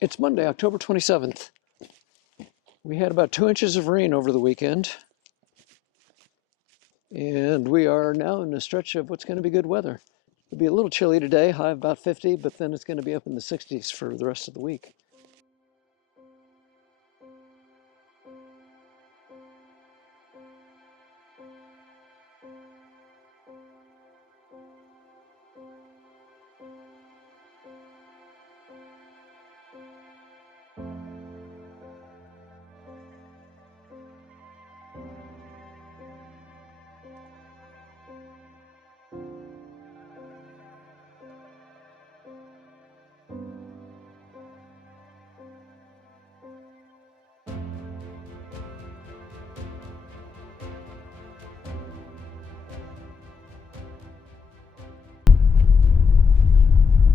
It's Monday, October 27th. We had about 2 inches of rain over the weekend, and we are now in a stretch of what's going to be good weather. It'll be a little chilly today, high of about 50, but then it's going to be up in the 60s for the rest of the week.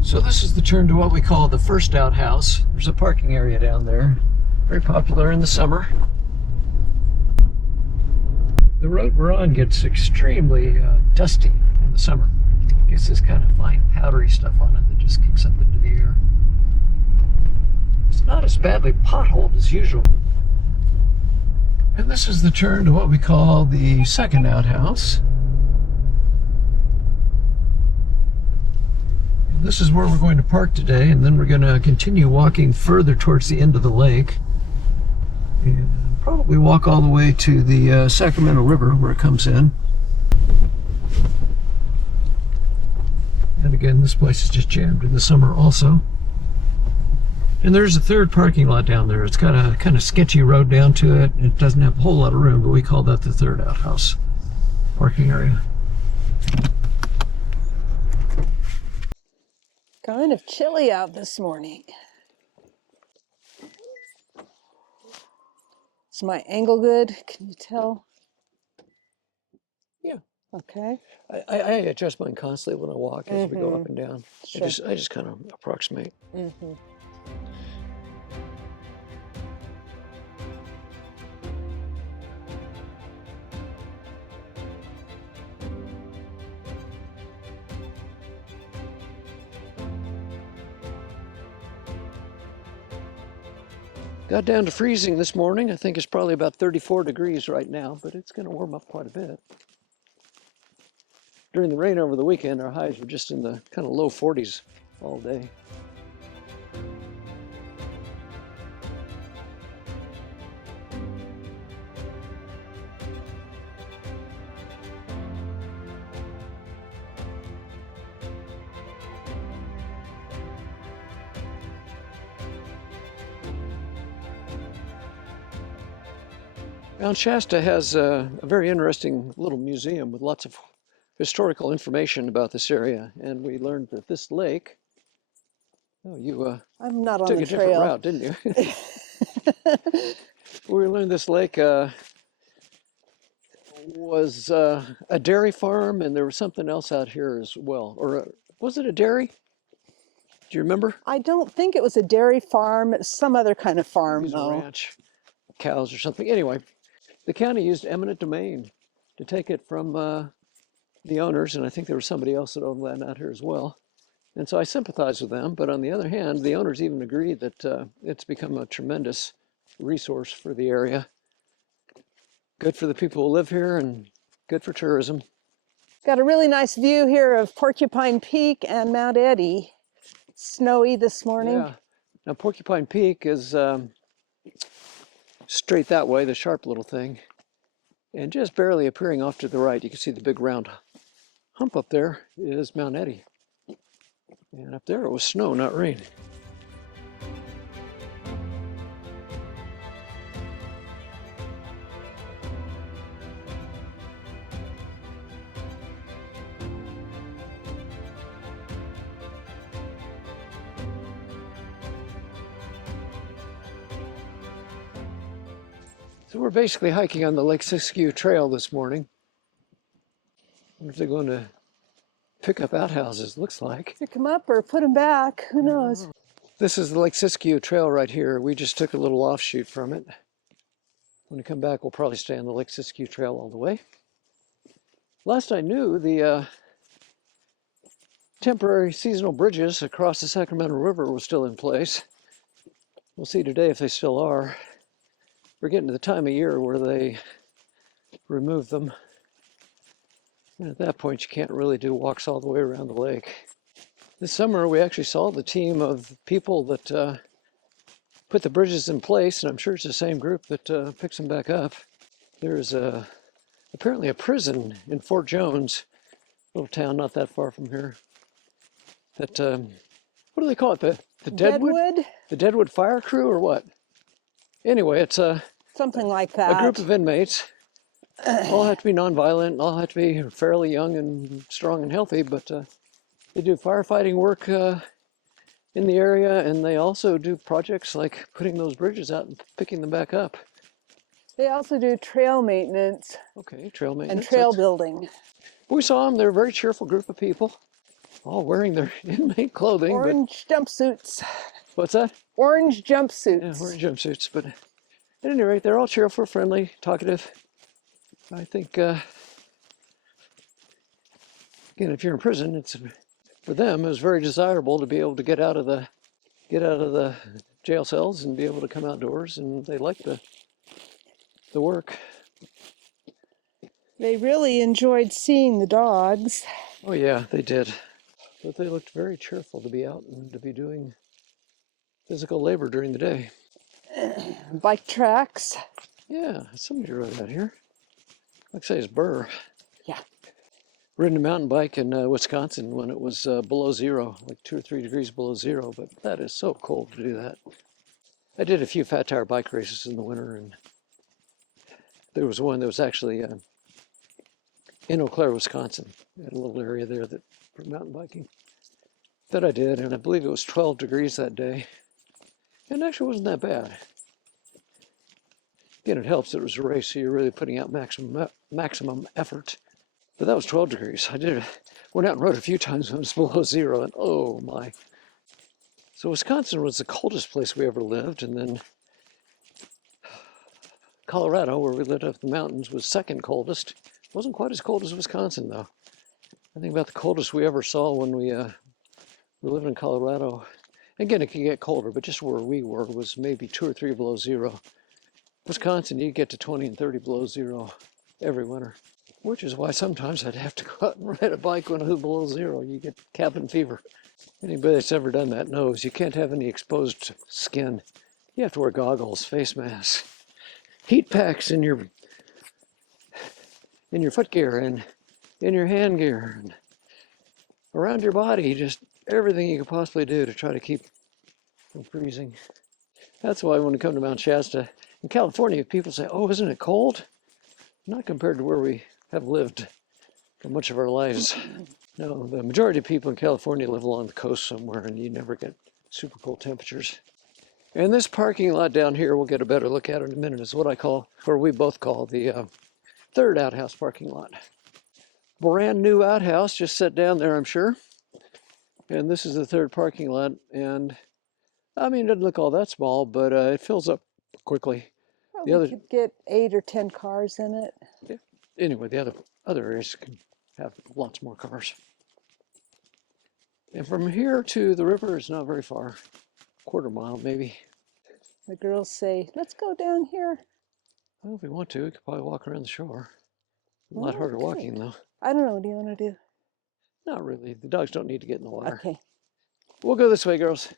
So this is the turn to what we call the first outhouse. There's a parking area down there, very popular in the summer. The road we're on gets extremely dusty in the summer. It gets this kind of fine powdery stuff on it that just kicks up into the air. It's not as badly potholed as usual. And this is the turn to what we call the second outhouse. This is where we're going to park today, and then we're going to continue walking further towards the end of the lake and probably walk all the way to the Sacramento River where it comes in. And again, this place is just jammed in the summer also. And there's a third parking lot down there. It's got a kind of sketchy road down to it. It doesn't have a whole lot of room, but we call that the third outhouse parking area. Kind of chilly out this morning. Is my angle good? Can you tell? Yeah. Okay. I adjust mine constantly when I walk as we go up and down. Sure. I just kind of approximate. Got down to freezing this morning. I think it's probably about 34 degrees right now, but it's going to warm up quite a bit. During the rain over the weekend, our highs were just in the kind of low 40s all day. Mount Shasta has a very interesting little museum with lots of historical information about this area, and we learned that this lake, I'm not on took the a different trail. route, didn't you? We learned this lake was a dairy farm, and there was something else out here as well. Or was it a dairy? Do you remember? I don't think it was a dairy farm, some other kind of farm, It was a though. ranch, cows or something. Anyway, the county used eminent domain to take it from the owners, and I think there was somebody else that owned land out here as well. And so I sympathize with them, but on the other hand, the owners even agree that it's become a tremendous resource for the area. Good for the people who live here and good for tourism. Got a really nice view here of Porcupine Peak and Mount Eddy. Snowy this morning. Yeah. Now Porcupine Peak is straight that way, the sharp little thing. And just barely appearing off to the right, you can see the big round hump up there is Mount Eddy. And up there it was snow, not rain. So we're basically hiking on the Lake Siskiyou Trail this morning. I wonder if they're going to pick up outhouses, looks like. Pick them up or put them back, who knows? This is the Lake Siskiyou Trail right here. We just took a little offshoot from it. When we come back, we'll probably stay on the Lake Siskiyou Trail all the way. Last I knew, the temporary seasonal bridges across the Sacramento River were still in place. We'll see today if they still are. We're getting to the time of year where they remove them. And at that point, you can't really do walks all the way around the lake. This summer, we actually saw the team of people that put the bridges in place, and I'm sure it's the same group that picks them back up. There's apparently a prison in Fort Jones, a little town not that far from here, that, what do they call it, the Deadwood? The Deadwood Fire Crew or what? Anyway, it's something like a that. group of inmates. All have to be nonviolent, all have to be fairly young and strong and healthy, but they do firefighting work in the area, and they also do projects like putting those bridges out and picking them back up. They also do trail maintenance. Okay, trail maintenance. And trail building. We saw them. They're a very cheerful group of people, all wearing their inmate clothing. Orange jumpsuits. What's that? Orange jumpsuits. Yeah, orange jumpsuits. But at any rate, they're all cheerful, friendly, talkative. I think, again, if you're in prison, it's for them, it was very desirable to be able to get out of the jail cells and be able to come outdoors, and they liked the work. They really enjoyed seeing the dogs. Oh yeah, they did. But they looked very cheerful to be out and to be doing physical labor during the day. Bike tracks. Yeah, somebody rode that here. Like I say, it's Burr. Yeah. Ridden a mountain bike in Wisconsin when it was below zero, like 2 or 3 degrees below zero, but that is so cold to do that. I did a few fat tire bike races in the winter, and there was one that was actually in Eau Claire, Wisconsin, at a little area there that for mountain biking that I did, and I believe it was 12 degrees that day, and actually wasn't that bad. Again, it helps that it was a race, so you're really putting out maximum effort. But that was 12 degrees. Went out and rode a few times when it was below zero, and oh my. So Wisconsin was the coldest place we ever lived, and then Colorado, where we lived up the mountains, was second coldest. Wasn't quite as cold as Wisconsin, though. I think about the coldest we ever saw when we lived in Colorado. Again, it could get colder, but just where we were was maybe 2 or 3 below zero. Wisconsin, you get to 20 and 30 below zero every winter, which is why sometimes I'd have to go out and ride a bike when it was below zero. You get cabin fever. Anybody that's ever done that knows you can't have any exposed skin. You have to wear goggles, face masks, heat packs in your foot gear and in your hand gear and around your body, just everything you could possibly do to try to keep from freezing. That's why when we come to Mount Shasta, in California, people say, oh, isn't it cold? Not compared to where we have lived for much of our lives. No, the majority of people in California live along the coast somewhere, and you never get super cold temperatures. And this parking lot down here, we'll get a better look at in a minute, is what I call, or we both call, the third outhouse parking lot. Brand new outhouse, just set down there, I'm sure. And this is the third parking lot, and I mean, it doesn't look all that small, but it fills up quickly. Probably could get 8 or 10 cars in it. Yeah. Anyway, the other areas can have lots more cars. And from here to the river is not very far, quarter mile maybe. The girls say, let's go down here. Well, if we want to, we could probably walk around the shore. A lot harder walking, though. I don't know. What do you want to do? Not really. The dogs don't need to get in the water. Okay. We'll go this way, girls.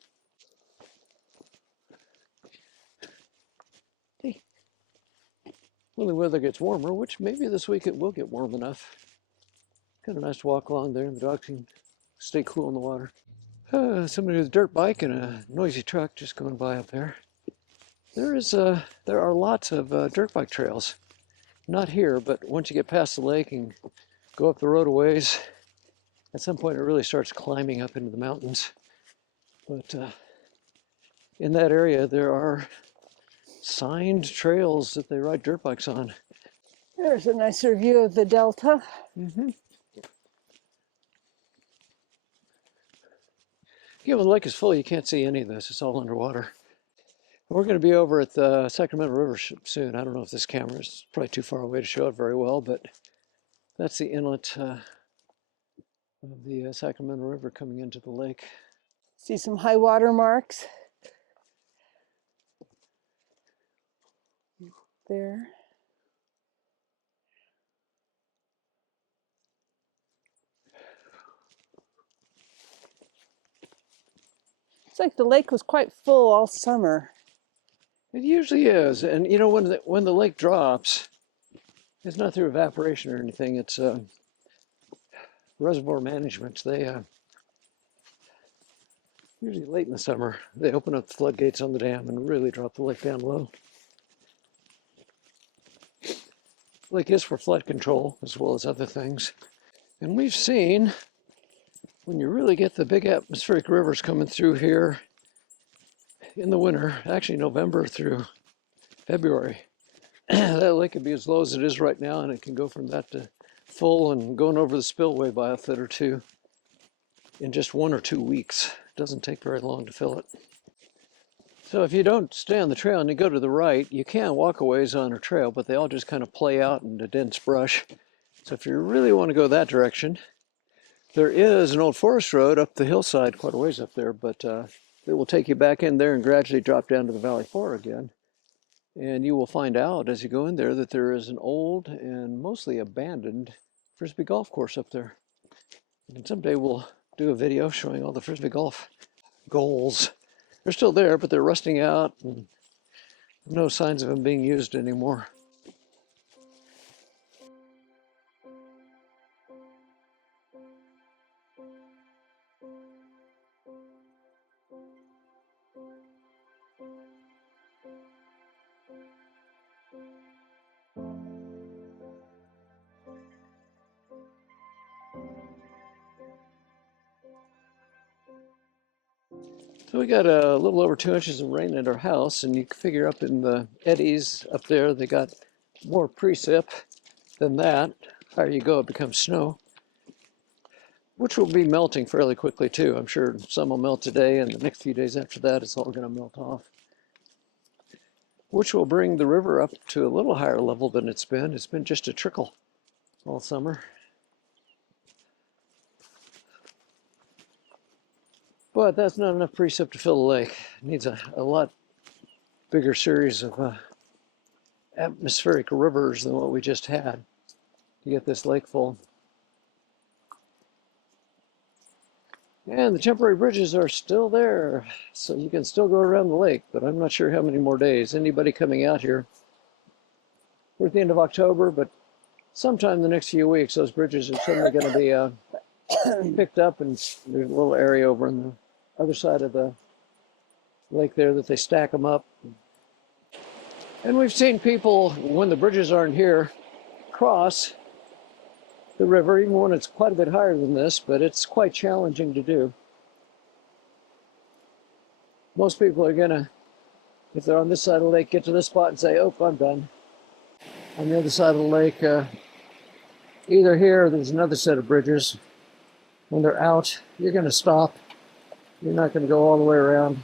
Hey. When the weather gets warmer, which maybe this week it will get warm enough. Kind of nice to walk along there, and the dogs can stay cool in the water. Somebody with a dirt bike and a noisy truck just going by up there. There are lots of dirt bike trails. Not here, but once you get past the lake and go up the road a ways, at some point it really starts climbing up into the mountains. But in that area, there are signed trails that they ride dirt bikes on. There's a nicer view of the delta. Mm-hmm. Yeah, when the lake is full, you can't see any of this. It's all underwater. We're going to be over at the Sacramento River soon. I don't know if this camera is probably too far away to show it very well, but that's the inlet of the Sacramento River coming into the lake. See some high water marks. there. It's like the lake was quite full all summer. It usually is. And you know, when the lake drops, it's not through evaporation or anything. It's reservoir management. They usually late in the summer, they open up the floodgates on the dam and really drop the lake down low. The lake is for flood control as well as other things. And we've seen when you really get the big atmospheric rivers coming through here in the winter, actually November through February, that lake could be as low as it is right now, and it can go from that to full and going over the spillway by a foot or two in just 1 or 2 weeks. It doesn't take very long to fill it. So if you don't stay on the trail and you go to the right, you can walk a ways on a trail, but they all just kind of play out into dense brush. So if you really want to go that direction, there is an old forest road up the hillside, quite a ways up there, but it will take you back in there and gradually drop down to the valley floor again. And you will find out as you go in there that there is an old and mostly abandoned Frisbee golf course up there. And someday we'll do a video showing all the Frisbee golf goals. They're still there, but they're rusting out and no signs of them being used anymore. So we got a little over 2 inches of rain at our house, and you can figure up in the eddies up there, they got more precip than that. The higher you go, it becomes snow, which will be melting fairly quickly too. I'm sure some will melt today, and the next few days after that, it's all going to melt off, which will bring the river up to a little higher level than it's been. It's been just a trickle all summer. But that's not enough precip to fill the lake. It needs a lot bigger series of atmospheric rivers than what we just had to get this lake full. And the temporary bridges are still there, so you can still go around the lake, but I'm not sure how many more days. Anybody coming out here, we're at the end of October, but sometime in the next few weeks, those bridges are suddenly going to be picked up, and there's a little area over on the other side of the lake there that they stack them up. And we've seen people, when the bridges aren't here, cross the river, even when it's quite a bit higher than this, but it's quite challenging to do. Most people are gonna, if they're on this side of the lake, get to this spot and say, oh, I'm done. On the other side of the lake, either here or there's another set of bridges. When they're out, you're gonna stop. You're not gonna go all the way around.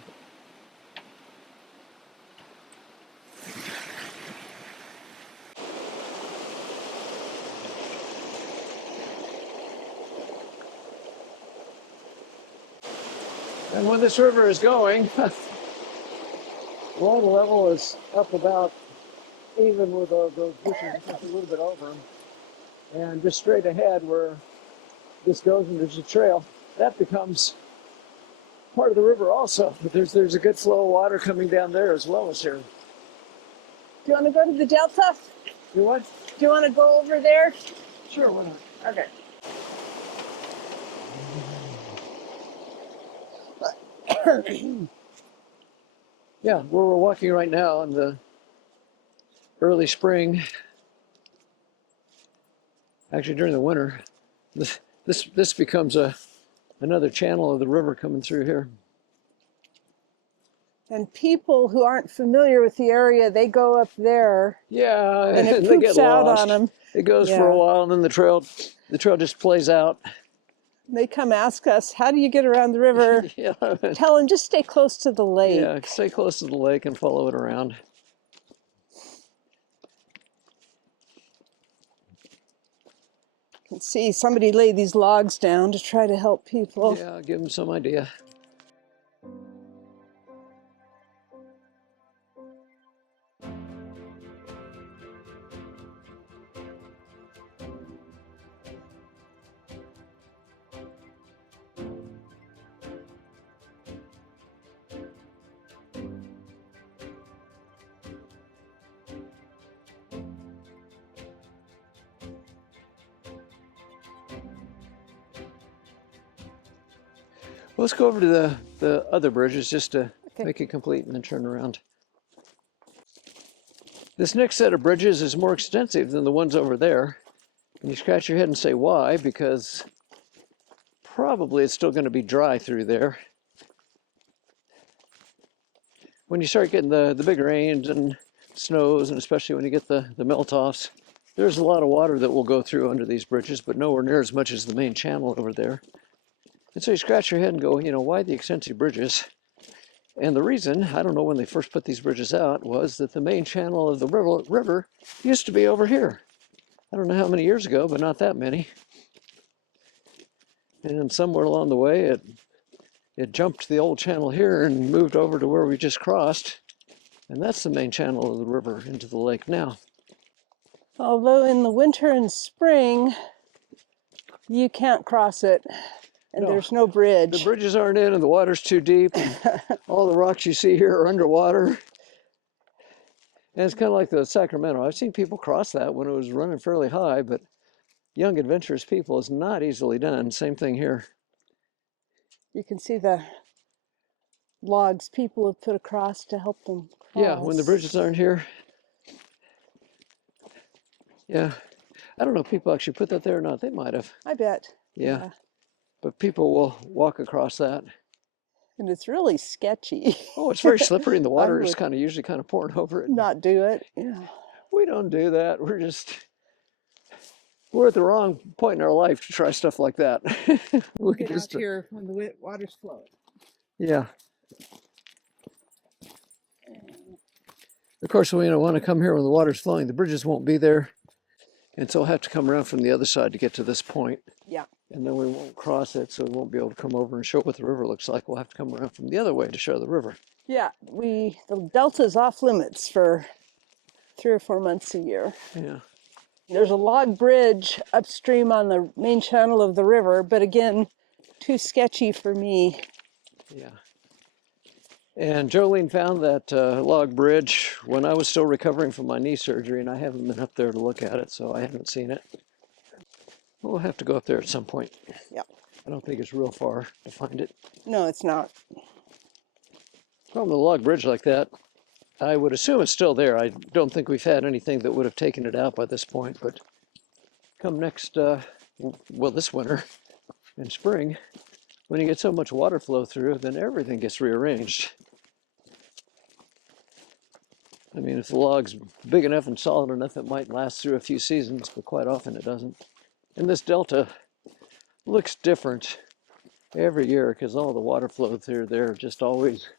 And when this river is going, water level is up about even with those bushes, just a little bit over them. And just straight ahead where this goes and there's a trail, that becomes part of the river also. But there's a good flow of water coming down there as well as here. Do you want to go to the delta? You what? Do you want to go over there? Sure, why not? Okay. Yeah, where we're walking right now in the early spring, actually during the winter, this becomes another channel of the river coming through here. And people who aren't familiar with the area, they go up there. Yeah, And it they get poops out lost. on them. It goes for a while, and then the trail just plays out. They come ask us, how do you get around the river? Yeah. Tell them, just stay close to the lake. Yeah, stay close to the lake and follow it around. You can see somebody laid these logs down to try to help people. Yeah, give them some idea. Let's go over to the other bridges just to Okay. make it complete and then turn around. This next set of bridges is more extensive than the ones over there. And you scratch your head and say, why? Because probably it's still going to be dry through there. When you start getting the big rains and snows, and especially when you get the melt-offs, there's a lot of water that will go through under these bridges, but nowhere near as much as the main channel over there. And so you scratch your head and go, you know, why the extensive bridges? And the reason, I don't know when they first put these bridges out, was that the main channel of the river used to be over here. I don't know how many years ago, but not that many. And somewhere along the way, it jumped the old channel here and moved over to where we just crossed. And that's the main channel of the river into the lake now. Although in the winter and spring, you can't cross it, and No, there's no the bridge. bridges aren't in and the water's too deep. And all the rocks you see here are underwater. And it's kind of like the Sacramento. I've seen people cross that when it was running fairly high, but young adventurous people, it's not easily done. Same thing here. You can see the logs people have put across to help them cross. Yeah, when the bridges aren't here. Yeah, I don't know if people actually put that there or not. They might have. I bet. Yeah. But people will walk across that. And it's really sketchy. Oh, it's very slippery and the water I is would usually kind of pouring over it. not do it. Yeah. We don't do that. We're at the wrong point in our life to try stuff like that. We'll get out here when the water's flowing. Yeah. Of course, we want to come here when the water's flowing. The bridges won't be there. And so we'll have to come around from the other side to get to this point. Yeah. And then we won't cross it, so we won't be able to come over and show what the river looks like. We'll have to come around from the other way to show the river. Yeah, the delta's off limits for 3 or 4 months a year. Yeah. There's a log bridge upstream on the main channel of the river, but again, too sketchy for me. Yeah. And Joline found that log bridge when I was still recovering from my knee surgery, and I haven't been up there to look at it, so I haven't seen it. We'll have to go up there at some point. Yeah. I don't think it's real far to find it. No, it's not. Problem with a log bridge like that, I would assume it's still there. I don't think we've had anything that would have taken it out by this point, but come next, well, this winter and spring, when you get so much water flow through, then everything gets rearranged. I mean, if the log's big enough and solid enough, it might last through a few seasons, but quite often it doesn't. And this delta looks different every year because all the water flow through there just always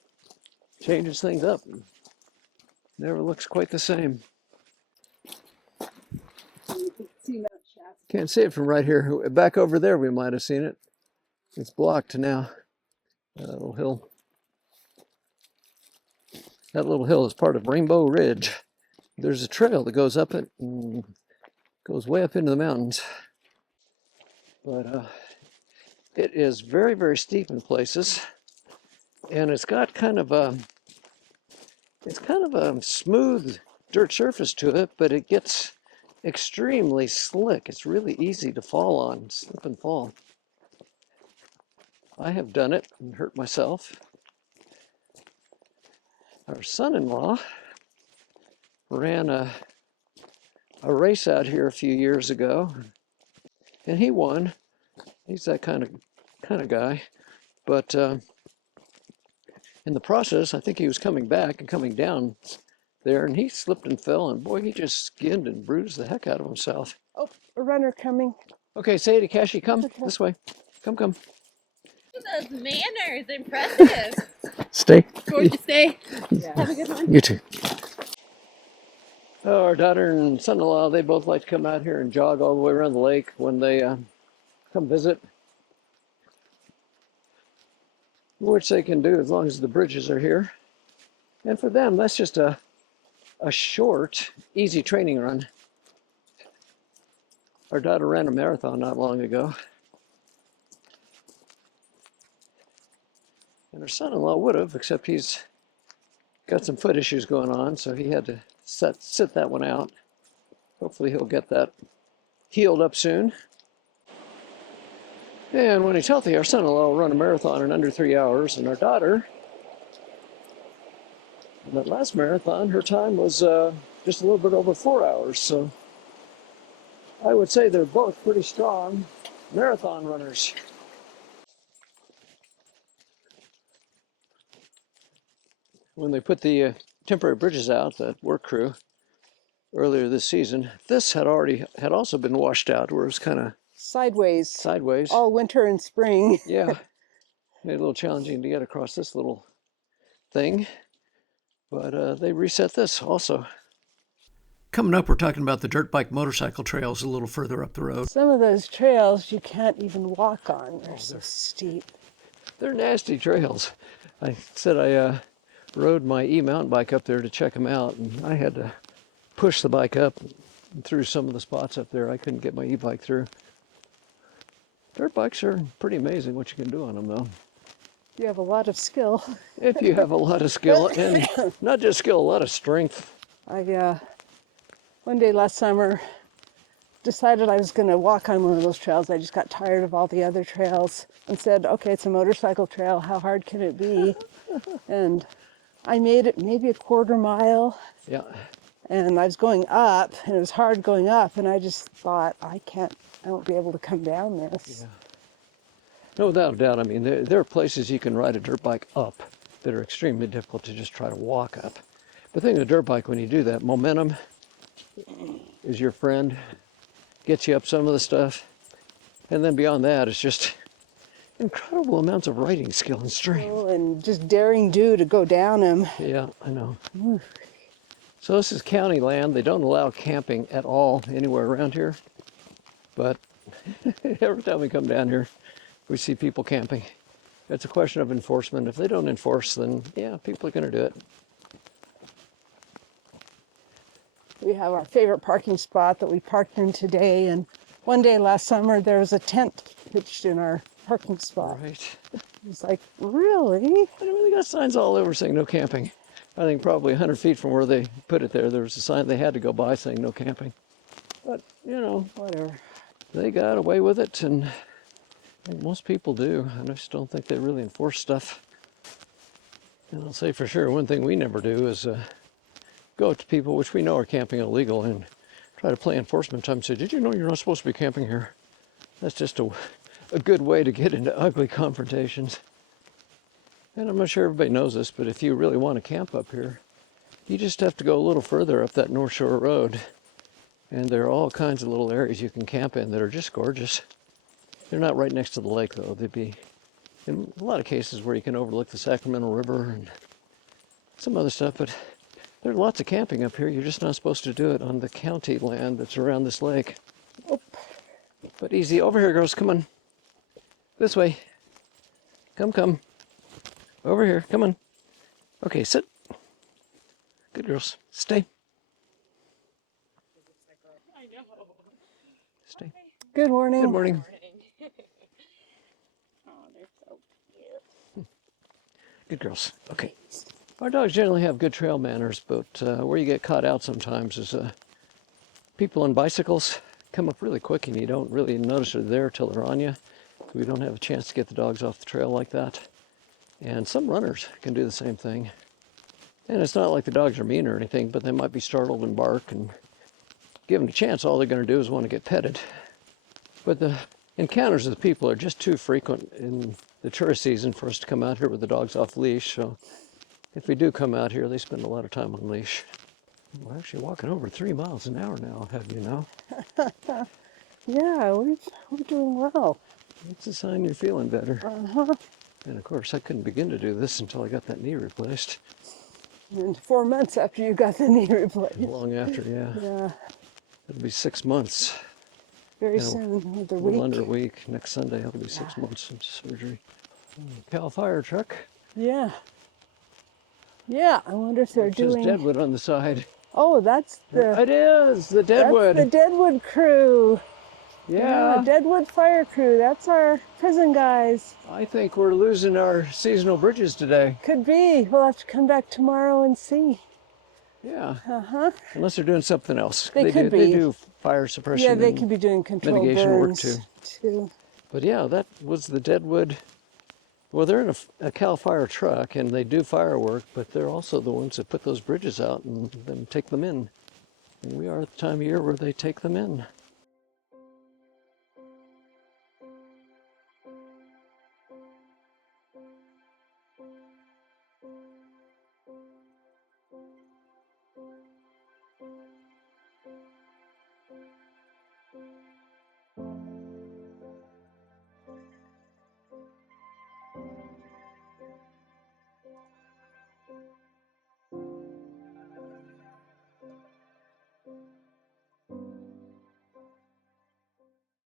changes things up. Never looks quite the same. You can see Mount Shasta. Can't see it from right here. Back over there we might have seen it. It's blocked now. That little hill. That little hill is part of Rainbow Ridge. There's a trail that goes up it and goes way up into the mountains. But it is very, very steep in places. And it's got kind of a smooth dirt surface to it, but it gets extremely slick. It's really easy to fall on, slip and fall. I have done it and hurt myself. Our son-in-law ran a race out here a few years ago, and he won. He's that kind of guy. But in the process, I think he was coming back and coming down there, and he slipped and fell, and boy, he just skinned and bruised the heck out of himself. Oh, a runner coming. Okay, Sadie, Kashie, come this way. Come. Those manners, impressive. Stay. Going to stay. Yeah. Have a good one. You too. Oh, our daughter and son-in-law, they both like to come out here and jog all the way around the lake when they come visit, which they can do as long as the bridges are here. And for them, that's just a short, easy training run. Our daughter ran a marathon not long ago. And her son-in-law would have, except he's got some foot issues going on, so he had to sit that one out. Hopefully he'll get that healed up soon. And when he's healthy, our son-in-law will run a marathon in under 3 hours, and our daughter, in that last marathon, her time was just a little bit over 4 hours. So I would say they're both pretty strong marathon runners. When they put the temporary bridges out, that work crew, earlier this season, this had also been washed out, where it was kind of Sideways. sideways. All winter and spring. Yeah, made it a little challenging to get across this little thing, but they reset this also. Coming up, we're talking about the dirt bike motorcycle trails a little further up the road. Some of those trails you can't even walk on. They're so steep. They're nasty trails. I said I rode my e-mountain bike up there to check them out, and I had to push the bike up and through some of the spots up there. I couldn't get my e-bike through. Dirt bikes are pretty amazing what you can do on them, though. You have a lot of skill. If you have a lot of skill, and not just skill, a lot of strength. One day last summer, decided I was going to walk on one of those trails. I just got tired of all the other trails and said, okay, it's a motorcycle trail. How hard can it be? And I made it maybe a quarter mile. Yeah. And I was going up, and it was hard going up, and I just thought, I won't be able to come down this. Yeah. No doubt. I mean, there are places you can ride a dirt bike up that are extremely difficult to just try to walk up. The thing with a dirt bike, when you do that, momentum is your friend, gets you up some of the stuff, and then beyond that, it's just incredible amounts of riding skill and strength. Oh, and just daring do to go down them. Yeah, I know. So this is county land. They don't allow camping at all anywhere around here, but every time we come down here, we see people camping. It's a question of enforcement. If they don't enforce, then yeah, people are going to do it. We have our favorite parking spot that we parked in today, and one day last summer there was a tent pitched in our parking spot. Right. It's like, really? I mean, they got signs all over saying no camping. I think probably 100 feet from where they put it there was a sign they had to go by saying no camping. But, you know, Whatever. they got away with it, and I think most people do. I just don't think they really enforce stuff. And I'll say for sure, one thing we never do is go up to people which we know are camping illegal and try to play enforcement time and say, did you know you're not supposed to be camping here? That's just a good way to get into ugly confrontations. And I'm not sure everybody knows this, but if you really want to camp up here, you just have to go a little further up that North Shore Road. And there are all kinds of little areas you can camp in that are just gorgeous. They're not right next to the lake, though. They'd be, in a lot of cases, where you can overlook the Sacramento River and some other stuff, but there's lots of camping up here. You're just not supposed to do it on the county land that's around this lake. Oh. But easy. Over here, girls. Come on. This way. Come. Over here. Come on. Okay, sit. Good girls. Stay. Stay. Good morning. Good morning. Oh, they're so cute. Good girls. Okay. Our dogs generally have good trail manners, but where you get caught out sometimes is people on bicycles come up really quick and you don't really notice they're there till they're on you. We don't have a chance to get the dogs off the trail like that. And some runners can do the same thing. And it's not like the dogs are mean or anything, but they might be startled and bark, and given a chance, all they're going to do is want to get petted. But the encounters with people are just too frequent in the tourist season for us to come out here with the dogs off leash. So if we do come out here, they spend a lot of time on leash. We're actually walking over 3 miles an hour now, have you know? Yeah, we're doing well. It's a sign you're feeling better. Uh-huh. And of course, I couldn't begin to do this until I got that knee replaced. And 4 months after you got the knee replaced. Long after, yeah. Yeah, It'll be 6 months. very Yeah, soon, another A little week. under a week. Next Sunday, it'll be 6 months since surgery. Cal fire truck. Yeah. Yeah, I wonder if they're It says doing... Deadwood on the side. Oh, that's the... It is the Deadwood. That's the Deadwood crew. Yeah. Deadwood fire crew. That's our prison guys. I think we're losing our seasonal bridges today. Could be. We'll have to come back tomorrow and see. Yeah. Uh-huh. Unless they're doing something else. They could They be. do fire suppression. Yeah, they and could be doing controlled mitigation work burns too. But yeah, that was the Deadwood. Well, they're in a Cal Fire truck and they do firework, but they're also the ones that put those bridges out and then take them in. And we are at the time of year where they take them in.